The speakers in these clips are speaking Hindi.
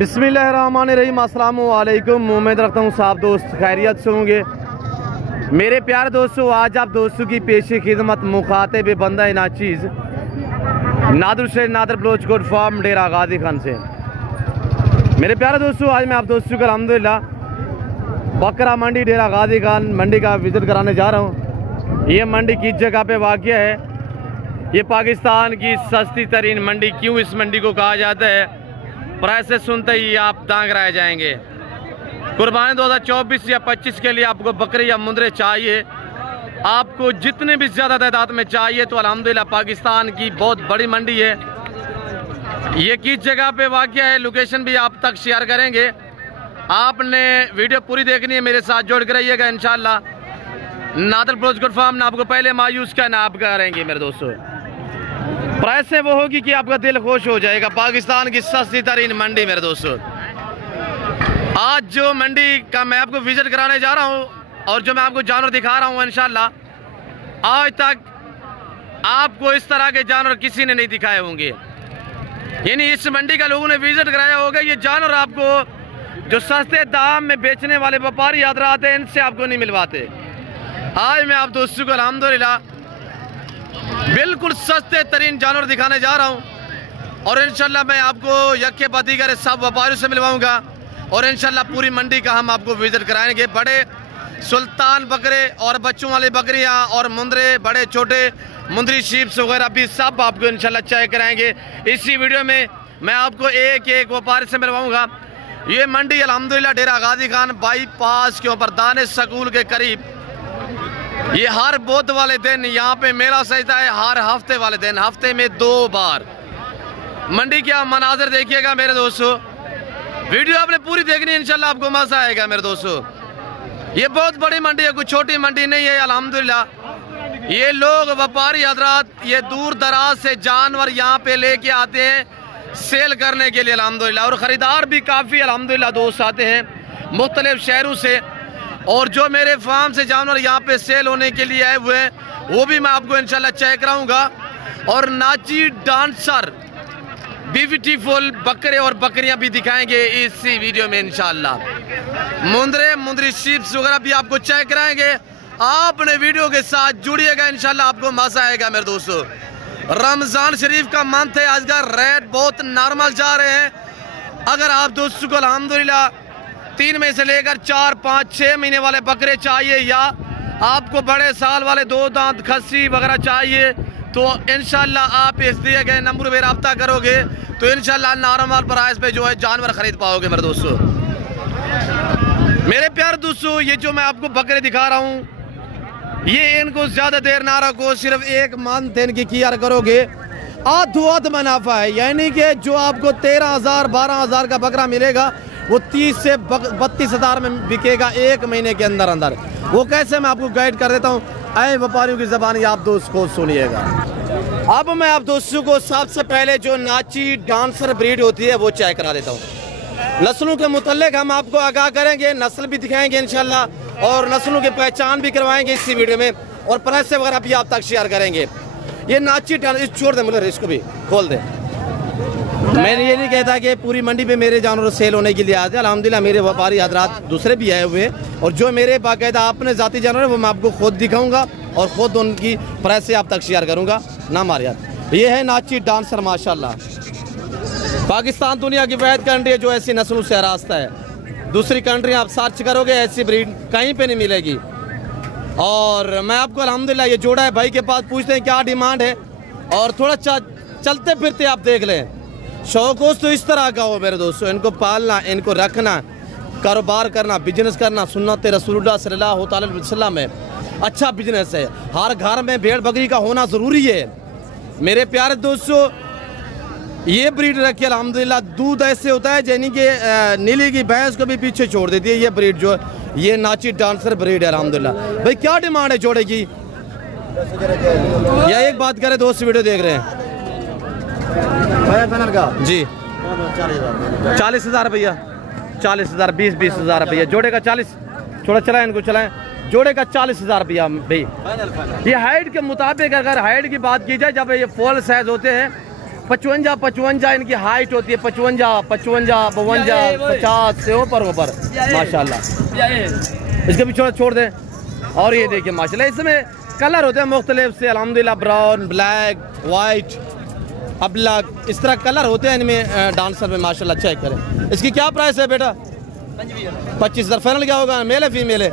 बिस्मिल्लाहिर्रहमानिर्रहीम। अस्सलाम वालेकुम। उम्मीद रखता हूँ साहब दोस्त खैरियत से होंगे। मेरे प्यारे दोस्तों, आज आप दोस्तों की पेशी खिदमत मुखातिब बंदा नाचीज़ नादर से नादर बलोच कोट फार्म डेरा गाजी खान से। मेरे प्यारे दोस्तों, आज मैं आप दोस्तों को अल्हम्दुलिल्लाह बकरा मंडी डेरा गाजी खान मंडी का विजिट कराने जा रहा हूँ। ये मंडी किस जगह पे वाक़या है, ये पाकिस्तान की सस्ती तरीन मंडी क्यों इस मंडी को कहा जाता है, प्राइस सुनते ही आप दांग रह जाएंगे। कुर्बानी 2024 या 25 के लिए आपको बकरे या मुंदरे चाहिए, आपको जितने भी ज़्यादा तादाद में चाहिए तो अल्हम्दुलिल्लाह पाकिस्तान की बहुत बड़ी मंडी है। ये किस जगह पे वाक़या है, लोकेशन भी आप तक शेयर करेंगे। आपने वीडियो पूरी देखनी है, मेरे साथ जोड़ कर रहिएगा इंशाल्लाह। नादर बलोच कोट फार्म ना आपको पहले मायूस का ना आप करेंगे मेरे दोस्तों। प्राइस वो होगी कि आपका दिल खुश हो जाएगा। पाकिस्तान की सस्ती तरीन मंडी मेरे दोस्तों, आज जो मंडी का मैं आपको विजिट कराने जा रहा हूँ और जो मैं आपको जानवर दिखा रहा हूँ इंशाल्लाह, आज तक आपको इस तरह के जानवर किसी ने नहीं दिखाए होंगे। यानी इस मंडी का लोगों ने विजिट कराया होगा। ये जानवर आपको जो सस्ते दाम में बेचने वाले व्यापारी हज़रात हैं, इनसे आपको नहीं मिलवाते। आज मैं आप दोस्तों को अल्हम्दुलिल्लाह बिल्कुल सस्ते तरीन जानवर दिखाने जा रहा हूं और इंशाल्लाह मैं आपको यक्के बादीगर सब व्यापारियों से मिलवाऊंगा और इंशाल्लाह पूरी मंडी का हम आपको विजिट कराएंगे। बड़े सुल्तान बकरे और बच्चों वाली बकरियां और मुंदरे, बड़े छोटे मुंदरी शीप्स वगैरह भी सब आपको इंशाल्लाह चेक कराएंगे। इसी वीडियो में मैं आपको एक एक व्यापारी से मिलवाऊँगा। ये मंडी अल्हम्दुलिल्लाह डेरा गाजी खान बाईपास के ऊपर दानिश स्कूल के करीब, ये हर बुध वाले दिन यहाँ पे मेला सजता है। हर हफ्ते वाले दिन, हफ्ते में 2 बार मंडी के मनाजर देखिएगा मेरे दोस्तों। वीडियो आपने पूरी देखनी है, इंशाल्लाह आपको मजा आएगा मेरे दोस्तों। ये बहुत बड़ी मंडी है, कोई छोटी मंडी नहीं है अल्हम्दुलिल्लाह। ये लोग व्यापारी हजरात ये दूर दराज से जानवर यहाँ पे लेके आते हैं सेल करने के लिए अल्हम्दुलिल्लाह, और ख़रीदार भी काफ़ी अल्हम्दुलिल्लाह दोस्त आते हैं मुख्तलिफ शहरों से। और जो मेरे फार्म से जानवर यहाँ पे सेल होने के लिए आए हुए हैं वो भी मैं आपको इंशाल्लाह चेक कराऊंगा। और नाची डांसर ब्यूटीफुल बकरे और बकरियां भी दिखाएंगे इसी वीडियो में इंशाल्लाह। मुंदरी शीप्स वगैरह भी आपको चेक कराएंगे। आपने वीडियो के साथ जुड़िएगा, इंशाल्लाह आपको मजा आएगा मेरे दोस्तों। रमजान शरीफ का मंथ है, आज का रेट बहुत नॉर्मल जा रहे हैं। अगर आप दोस्तों को अल्हम्दुलिल्लाह 3 में से लेकर 4, 5, 6 महीने वाले बकरे चाहिए या आपको बड़े साल वाले 2 दांत खस्सी वगैरह चाहिए तो इंशाल्लाह आप इस दिए गए नंबर पे रब्ता करोगे तो इंशाल्लाह नॉर्मल प्राइस पे जो है जानवर खरीद पाओगे मेरे दोस्तों। मेरे प्यारे दोस्तों, ये जो मैं आपको बकरे दिखा रहा हूँ ये इनको ज्यादा देर ना रखो, सिर्फ 1 मंथ इनकी केयर करोगे, आध मुनाफा है। यानी कि जो आपको 13,000 12,000 का बकरा मिलेगा वो 30 से 32,000 में बिकेगा 1 महीने के अंदर अंदर। वो कैसे, मैं आपको गाइड कर देता हूँ। आए व्यापारियों की ज़बानी आप दोस्त को सुनिएगा। अब मैं आप दोस्तों को सबसे पहले जो नाची डांसर ब्रीड होती है वो चेक करा देता हूँ। नस्लों के मुतल्लिक हम आपको आगाह करेंगे, नस्ल भी दिखाएंगे इंशाल्लाह और नस्लों की पहचान भी करवाएंगे इसी वीडियो में और प्राइस वगैरह भी आप तक शेयर करेंगे। ये नाची डांसर छोड़ दे, मुझे इसको भी खोल दे। मैंने ये नहीं कहता कि पूरी मंडी पे मेरे जानवर सेल होने के लिए आते हैं। अल्हम्दुलिल्लाह मेरे व्यापारी हजरात दूसरे भी आए हुए हैं और जो मेरे बाकायदा अपने ज़ाती जानवर है वो मैं आपको खुद दिखाऊंगा और ख़ुद उनकी प्राइस से आप तक शेयर करूंगा। ना मार यार, ये है नाची डांसर माशाल्लाह। पाकिस्तान दुनिया की वहद कंट्री है जो ऐसी नस्लों से रास्ता है। दूसरी कंट्री आप सर्च करोगे ऐसी ब्रीड कहीं पर नहीं मिलेगी। और मैं आपको अल्हम्दुलिल्लाह ये जोड़ा है भाई के पास, पूछते हैं क्या डिमांड है और थोड़ा चलते फिरते आप देख लें। शौक तो इस तरह का हो मेरे दोस्तों, इनको पालना, इनको रखना, कारोबार करना, बिजनेस करना सुन्नत रसूलुल्लाह सल्लल्लाहु अलैहि वसल्लम में अच्छा बिजनेस है। हर घर में भेड़ बकरी का होना ज़रूरी है मेरे प्यारे दोस्तों। ये ब्रीड रखी अल्हम्दुलिल्लाह, दूध ऐसे होता है यानी कि नीली की भैंस को भी पीछे छोड़ देती है ये ब्रीड। जो ये नाची डांसर ब्रीड है अल्हम्दुलिल्लाह। भाई क्या डिमांड है जोड़े की, या एक बात करें दोस्त वीडियो देख रहे हैं का जी 40,000 रुपया, 40,000, 20,000 रुपया जोड़े का 40। थोड़ा चलाएं इनको, चलाएं। जोड़े का 40,000 रुपया भाई। ये हाइट के मुताबिक अगर हाइट की बात की जाए, जब ये फुल साइज होते हैं 55 इनकी हाइट होती है, 55, 52, 50 से ऊपर माशाल्लाह। इसके भी छोड़ दें। और ये देखिए माशाल्लाह इसमें कलर होते हैं मुख्तलिफ से अल्हम्दुलिल्लाह, ब्राउन, ब्लैक, वाइट, अब्लक, इस तरह कलर होते हैं इनमें डांसर में माशाल्लाह। चेक करें। इसकी क्या प्राइस है बेटा? 25,000। फाइनल क्या होगा? मेल है फीमेल है?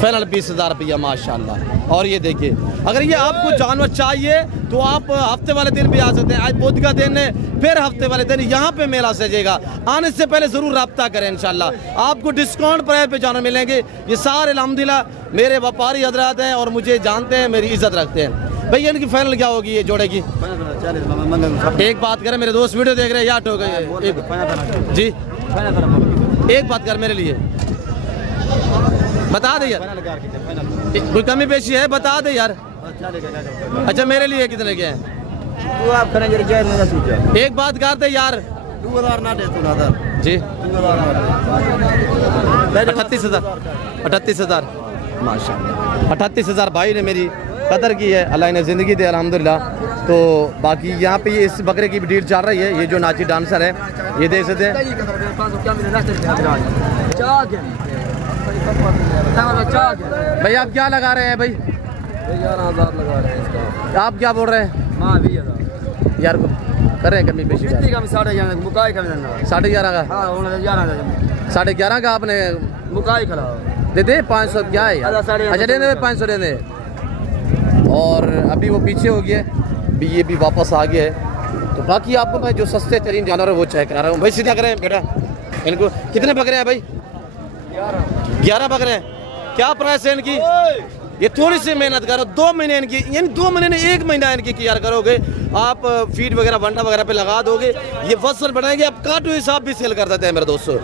फाइनल 20,000 रुपया माशाल्लाह। और ये देखिए अगर ये आपको जानवर चाहिए तो आप हफ्ते वाले दिन भी आ सकते हैं। आज बुध का दिन है, फिर हफ्ते वाले दिन यहाँ पे मेला सजेगा। आने से पहले ज़रूर रब्ता करें इंशाल्लाह। आपको डिस्काउंट प्राइस पे जानवर मिलेंगे। ये सारे अल्हम्दुलिल्लाह मेरे व्यापारी हजरात हैं और मुझे जानते हैं, मेरी इज्जत रखते हैं। भैया इनकी फाइनल क्या होगी ये जोड़े की? एक बात करें, मेरे दोस्त वीडियो देख रहे हैं, याद हो गए जी। एक बात कर मेरे लिए, बता दे यार, कोई कमी पेशी है बता दे यार। अच्छा मेरे लिए कितने के हैं? एक बात कर दे यार। 2000 जी 38,000 माशाल्लाह। 38,000 भाई ने मेरी कदर की है, अल्लाह ने ज़िंदगी दे अल्हम्दुलिल्लाह। तो बाकी यहाँ पे ये इस बकरे की भी डील चल रही है। ये जो नाची डांसर है ये देख सकते हैं। भाई आप क्या लगा रहे हैं भाई? 11,000 लगा रहे हैं इसका। आप क्या बोल रहे हैं? यार कर रहे हैं कमी पेशी? 11.5 का। 11.5 का आपने मुकाई खड़ा दे दे 500 क्या है यार? अच्छा दे दे 500 दे दे। और अभी वो पीछे हो गया, अभी ये भी वापस आ गया है। तो बाकी आपको मैं जो सस्ते तरीन जानवर है वो चेक करा रहा हूँ। भाई सीधा करें बेटा। इनको कितने बकरे हैं भाई? 11 बकरे हैं। क्या प्राइस है इनकी? ये थोड़ी सी मेहनत करो, 2 महीने इनकी, यानी 2 महीने ने 1 महीना इनकी तैयार करोगे आप, फीड वगैरह वंडा वगैरह पे लगा दोगे, ये वसल बनाएंगे। आप काटो हिसाब भी सेल कर देते हैं मेरे दोस्तों।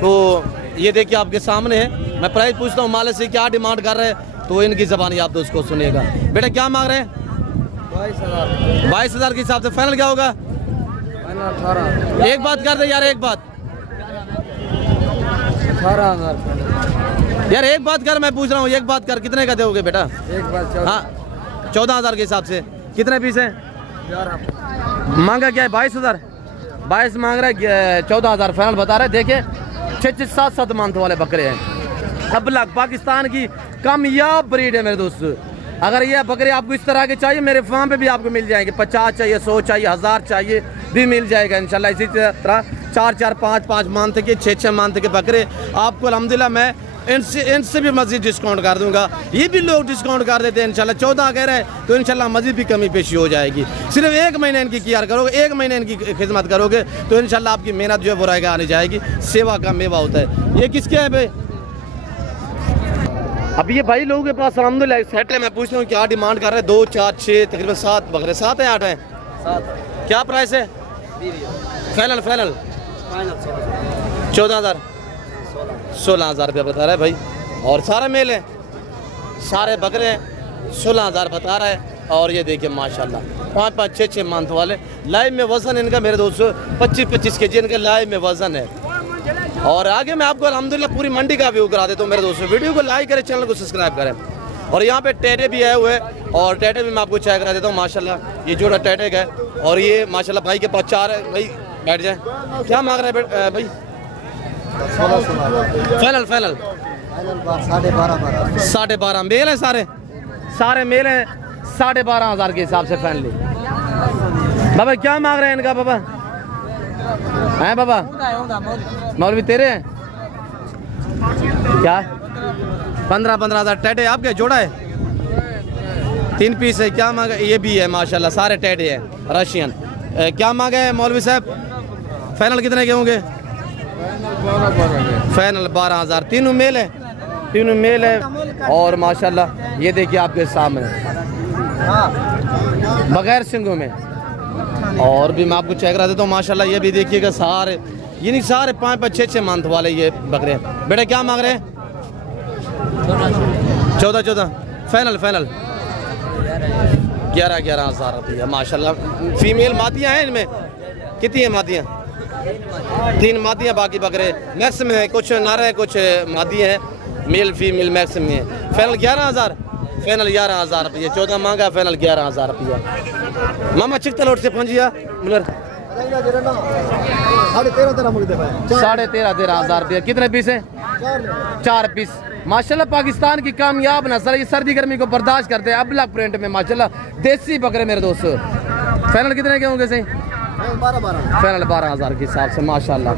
तो ये देखिए आपके सामने है। मैं प्राइस पूछता हूँ माले से क्या डिमांड कर रहे हैं, तो इनकी ज़बानी आप दोस्त को सुनिएगा। बेटा क्या मांग रहे हैं? 22,000 के हिसाब से। फाइनल क्या होगा? 18। एक बात कर दे यार, एक बात 18,000 यार, एक बात कर, मैं पूछ रहा हूँ एक बात कर, कितने का दोगे बेटा? एक बात। हाँ 14,000 के हिसाब से। कितने पीस हैं? 11 मांगा क्या है? 22,000। 22 मांग रहा है, 14,000 फाइनल बता रहे। देखे 6-7 मंथ वाले बकरे हैं। अबलग पाकिस्तान की कामयाब ब्रीड है मेरे दोस्त। अगर ये बकरे आपको इस तरह के चाहिए मेरे फार्म पे भी आपको मिल जाएंगे। 50 चाहिए, 100 चाहिए, 1000 चाहिए भी मिल जाएगा इंशाल्लाह। इसी तरह 4-4, 5-5 मंथ के, 6-6 मंथ के बकरे आपको अल्हम्दुलिल्लाह मैं इनसे भी मज़ीद डिस्काउंट कर दूंगा। ये भी लोग डिस्काउंट कर देते हैं इंशाल्लाह। 14 कह रहे हैं तो इंशाल्लाह मज़ीद भी कमी पेशी हो जाएगी। सिर्फ 1 महीने इनकी केयर करोगे, 1 महीने इनकी खिदमत करोगे तो इंशाल्लाह आपकी मेहनत जो है बुराई आने जाएगी। सेवा का मेवा होता है। ये किसके है भाई? अब ये भाई लोगों के पास अल्हम्दुलिल्लाह सेट है। मैं पूछता हूँ क्या डिमांड कर रहे हैं? 2, 4, 6 तकरीबन 7 बकरे। 7 है 8 है? 7। क्या प्राइस है? फाइनल 14,000 16,000 रुपया बता रहा है भाई। और सारे मेल हैं, सारे बकरे हैं। 16,000 बता रहा है। और ये देखिए माशाल्लाह 5-5, 6-6 मंथ वाले। लाइव में वजन इनका मेरे दोस्तों 25-25 के जी इनका लाइव में वजन है। और आगे मैं आपको अल्हम्दुलिल्लाह पूरी मंडी का व्यू करा देता हूँ मेरे दोस्तों। वीडियो को लाइक करें, चैनल को सब्सक्राइब करें। और यहाँ पे टेटे भी आए हुए हैं और टेटे भी मैं आपको चेक करा देता हूँ माशाल्लाह। ये जोड़ा टेटे का है और ये माशाल्लाह भाई के पास 4 है। भाई बैठ जाए। क्या मांग रहे हैं भाई? फाइनल 12.5 मेल है, सारे मेल हैं। 12,500 के हिसाब से फाइनली। बाबा क्या मांग रहे हैं इनका? बाबा हैं बाबा? मौलवी तेरे हैं क्या? 15,000 टेटे आपके जोड़ा है? 3 पीस है। क्या मांगा? ये भी है माशाल्लाह, सारे टेटे हैं रशियन। क्या मांगे हैं मौलवी साहब? फाइनल कितने के होंगे? फाइनल 12,000। तीनों मेल है। और माशाल्लाह ये देखिए आपके सामने बगैर सिंगों में। और भी मैं आपको चेक करा देता हूँ माशाल्लाह। ये भी देखिएगा सारे, ये नहीं सारे 5-5, 6-6 मंथ वाले ये बकरे हैं। बेटा क्या मांग रहे हैं? 14 फाइनल 11,000 रुपया माशाल्लाह। फीमेल मादियाँ हैं इनमें? कितनी है मादियाँ? 3 मादियाँ, बाकी बकरे मैक्सिमम है। कुछ नर है, कुछ मादी हैं। मेल फीमेल मैक्सिमम है। फाइनल 11,000। फाइनल 11,000 रुपये, 14 मांगा फाइनल 11,000 रुपया। मामा चिकता लोट से पंजिया मुलर 13,500 रुपया। कितने पीस है? 4 पीस। माशाल्लाह पाकिस्तान की कामयाब नस्ल, ये सर्दी गर्मी को बर्दाश्त करते हैं। अबलग प्रिंट में माशाल्लाह देसी बकरे मेरे दोस्त। फाइनल कितने के होंगे सही? फाइनल 12,000 के हिसाब से माशाल्लाह।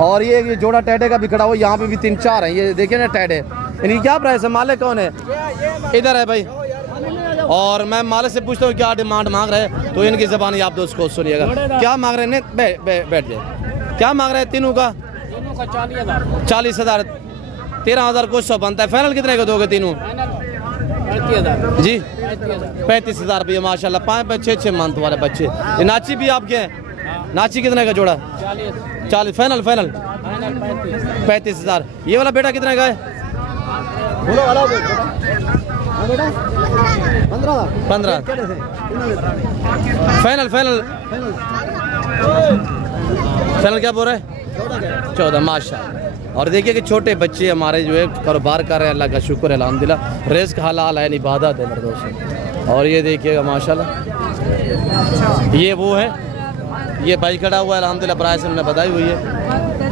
और ये जोड़ा टैडे का भी खड़ा हुआ, यहाँ पे भी 3-4 हैं। ये देखिए ना टैडे, इनकी क्या प्राइस है? मालिक कौन है? इधर है भाई। और मैं मालिक से पूछता हूँ क्या डिमांड मांग रहे हैं, तो इनकी ज़बानी आप दोस्त को सुनिएगा। क्या मांग रहे हैं? बैठ जाए। क्या मांग रहे हैं तीनों का? 40,000। 13,000 कुछ 100 बनता है। फाइनल कितने का दोगे तीनों? जी 35,000 रुपये माशाल्लाह। 5-6 मंथ वाले बच्चे। ये नाची भी आपके हैं? नाची कितने का जोड़ा? 40। फाइनल 35,000। ये वाला बेटा कितने का है? 15। फाइनल क्या बोल रहे हैं? 14 माशाल्लाह। और देखिए कि छोटे बच्चे हमारे जो है कारोबार कर रहे हैं, अल्लाह का शुक्र है अल्हम्दुलिल्लाह। रिज़्क़ हलाल है, इबादत है मेरे दोस्त। और ये देखिएगा माशाल्लाह, ये वो है, ये भाई खड़ा हुआ है अल्हम्दुलिल्लाह, प्राइस उन्होंने बताई हुई है।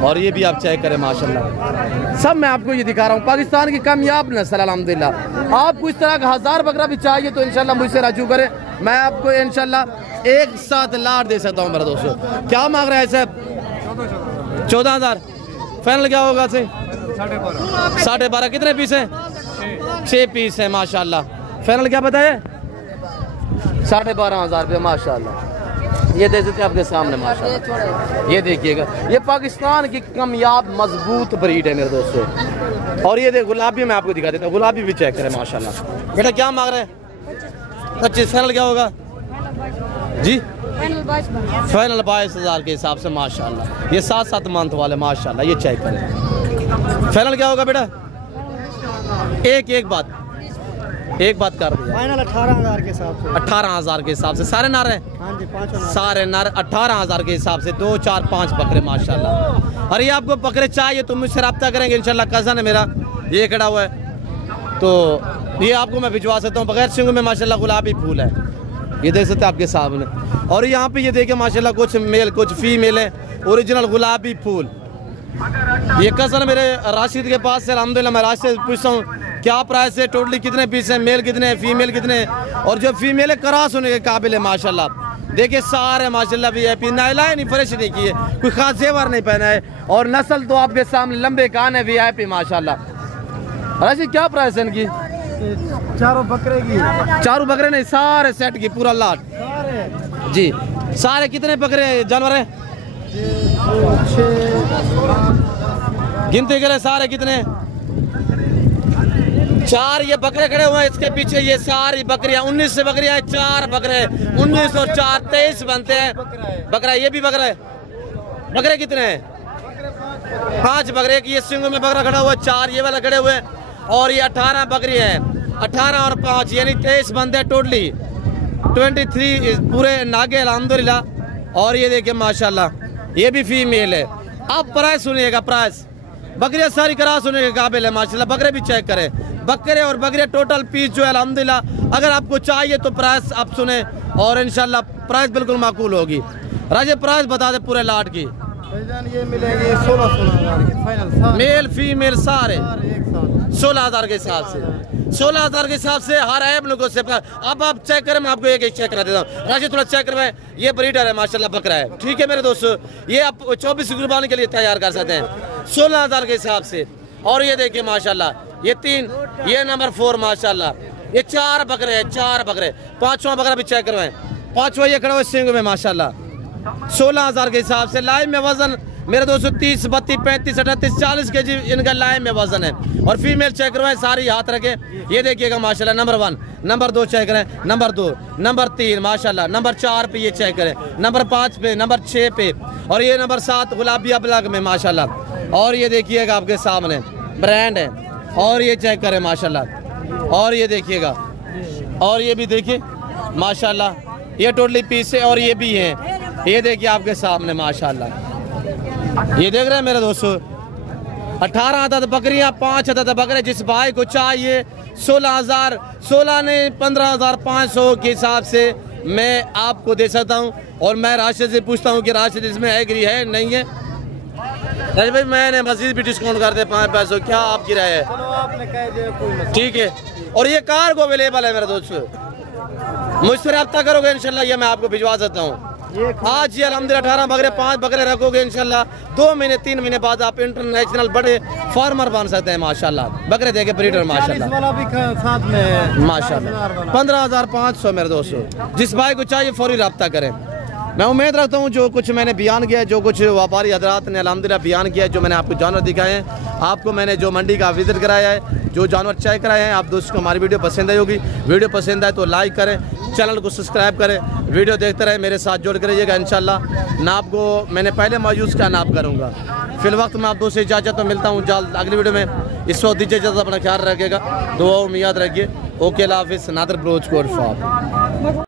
और ये भी आप चेक करें माशाल्लाह। सब मैं आपको ये दिखा रहा हूँ, पाकिस्तान की कामयाब नस्ल अल्हम्दुलिल्लाह। आपको इस तरह का 1000 बकरा भी चाहिए तो इंशाल्लाह मुझसे राजू करें, मैं आपको इंशाल्लाह एक साथ लाट दे सकता हूँ मेरे दोस्तों। क्या मांग रहे हैं साहब? 14,000। फाइनल क्या होगा से? 12.5। कितने पीस है? 6 पीस है माशाल्लाह। फाइनल क्या बताए? 12,500 रुपये माशाल्लाह। ये दे देते आपके सामने माशाल्लाह। ये देखिएगा, ये पाकिस्तान की कामयाब मजबूत ब्रीड है मेरे दोस्तों। और ये देख गुलाबी मैं आपको दिखा देता हूँ, गुलाबी भी चेक करें माशाल्लाह। बेटा क्या मांग रहे हैं? 25। फाइनल क्या होगा जी? फाइनल 22,000 के हिसाब से माशाल्लाह। ये 7-7 मंथ वाले माशाल्लाह, ये चेक करें। फाइनल क्या होगा बेटा? एक बात कर दिया। फाइनल 18,000 के हिसाब से। 18,000 के हिसाब से सारे नर हैं? हाँ जी, 5 सारे नर 18,000 के हिसाब से 2, 4, 5 बकरे माशाल्लाह। और ये आपको बकरे चाहिए तो मुझसे रब्ता करेंगे इंशाल्लाह। कज़न है मेरा, ये खड़ा हुआ है, तो ये आपको मैं भिजवा सकता हूँ। बगैर सिंग में माशाल्लाह गुलाबी फूल है, ये देख सकते हैं आपके सामने। और यहाँ पे ये देखिए माशाल्लाह कुछ मेल कुछ फीमेल है, ओरिजिनल गुलाबी फूल। ये कज़न मेरे राशिद के पास है अल्हम्दुलिल्लाह। मैं राशिद से पूछता हूँ क्या प्राइस है, टोटली कितने पीस हैं, मेल कितने हैं, फीमेल कितने हैं। और जो फीमेल है क्रॉस होने के काबिल है माशाल्लाह। देखिए सारे माशाल्लाह VIP, नाइलाए नहीं, फ्रेश नहीं किए, कोई खास जेवर नहीं पहना है। और नस्ल तो आपके सामने लंबे कान है, VIP माशाल्लाह। राशिद क्या प्राइस है इनकी? चारों बकरे की। चारों बकरे नहीं, सारे सेट की पूरा लाट जी। सारे कितने बकरे जानवर हैं? गिनती करें सारे कितने? 4 ये बकरे खड़े हुए हैं, इसके पीछे ये सारी बकरियां 19 से बकरियां, 4 बकरे 19 और 4 23 बनते हैं बकरा। ये भी बकरा है। बकरे कितने हैं? 5 बकरे। ये सिंग में बकरा खड़ा हुआ है, 4 ये वाला खड़े हुए हैं। और ये 18 बकरियां हैं, 18 और 5 यानी 23 बनते हैं टोटली। 23 पूरे नागे अल्हम्दुलिल्लाह। और ये देखिए माशाल्लाह, ये भी फीमेल है। अब प्राइस सुनिएगा, प्राइस बकरियां सारी क्रॉस होने के काबिल है माशाल्लाह। बकरे भी चेक करें, बकरे और बकरे टोटल पीस जो है अल्हम्दुलिल्लाह। अगर आपको चाहिए तो प्राइस आप सुने और इंशाल्लाह प्राइस बिल्कुल माकूल होगी। राजे प्राइस बता दे पूरे लाट की। ये मिलेंगे 16,000 के फाइनल, मेल फीमेल सारे 16,000 के हिसाब से। 16,000 के हिसाब से हर ऐप लोगों से। अब आप चेक करें, मैं आपको एक चेक करा देता हूँ। राजे थोड़ा चेक करवाएं। ये ब्रीडर है माशाल्लाह, बकरा है, ठीक है मेरे दोस्तों। ये आप 24 कुर्बानी के लिए तैयार कर सकते हैं 16,000 के हिसाब से। और ये देखिए माशाल्लाह, ये 3, ये नंबर 4 माशाल्लाह। ये 4 बकरे हैं, 4 बकरे। 5वां बकरा भी चेक करवाएं। 5वां ये खड़ा हुआ सिंग में माशाल्लाह। 16,000 के हिसाब से। लाइव में वजन मेरे दोस्तों 30, 32, 35, 38, 40 kg इनका लाइव में वजन है। और फीमेल चेक करवाएं, सारी हाथ रखे। ये देखिएगा माशाल्लाह, नंबर 1, नंबर 2 चेक करें, नंबर 2, नंबर 3 माशाल्लाह, नंबर 4 पे ये चेक करें, नंबर 5 पे, नंबर 6 पे, और ये नंबर 7 गुलाबी अबलग में माशाल्लाह। और ये देखिएगा आपके सामने ब्रांड है। और ये चेक करें माशाल्लाह। और ये देखिएगा, और ये भी देखिए माशाल्लाह, ये टोटली पीस है। और ये भी है, ये देखिए आपके सामने माशाल्लाह। ये देख रहे हैं मेरे दोस्तों, 18 अदद बकरियां, 5 अदद बकरे। जिस भाई को चाहिए 16,000 16 ने 15,500 के हिसाब से मैं आपको दे सकता हूँ। और मैं राशिद से पूछता हूँ कि राशिद इसमें एग्री है नहीं है? भाई मैंने मजीद भी डिस्काउंट कर दे 5 पैसों, क्या आपकी राय है? चलो आपने कह दिया कोई मसला ठीक है। और ये कार को अवेलेबल है मेरे दोस्त, मुझसे रब्ता करोगे इंशाल्लाह ये मैं आपको भिजवा सकता हूँ। आज ये अल्हम्दुलिल्लाह 18 बकरे 5 बकरे रखोगे इंशाल्लाह 2 महीने 3 महीने बाद आप इंटरनेशनल बड़े फार्मर बन सकते हैं माशाल्लाह। बकरे देके ब्रीडर माशाल्लाह वाला भी साथ में है माशाल्लाह। 15,500 मेरे दोस्तों, जिस भाई को चाहिए फौरी रब्ता करें। मैं उम्मीद रखता हूँ जो कुछ मैंने बयान किया है, जो कुछ व्यापारी हजरात ने अल्हम्दुलिल्लाह बयान किया है, जो मैंने आपको जानवर दिखाए हैं, आपको मैंने जो मंडी का विजिट कराया है, जो जानवर चेक कराए हैं, आप दोस्तों को हमारी वीडियो पसंद आई होगी। वीडियो पसंद आए तो लाइक करें, चैनल को सब्सक्राइब करें, वीडियो देखते रहें, मेरे साथ जुड़ कर रहिएगा। इंशाल्लाह नाप को मैंने पहले मौजूद का नाप करूँगा। फिल वक्त मैं आप दोस्तों से इजाज़त तो मिलता हूँ जल्द अगली वीडियो में। इस वक्त दीजिए इजाज़त, अपना ख्याल रखिएगा, दुआ में याद रखिए। ओके, अल्लाह हाफिज़। नादर ब्रोच को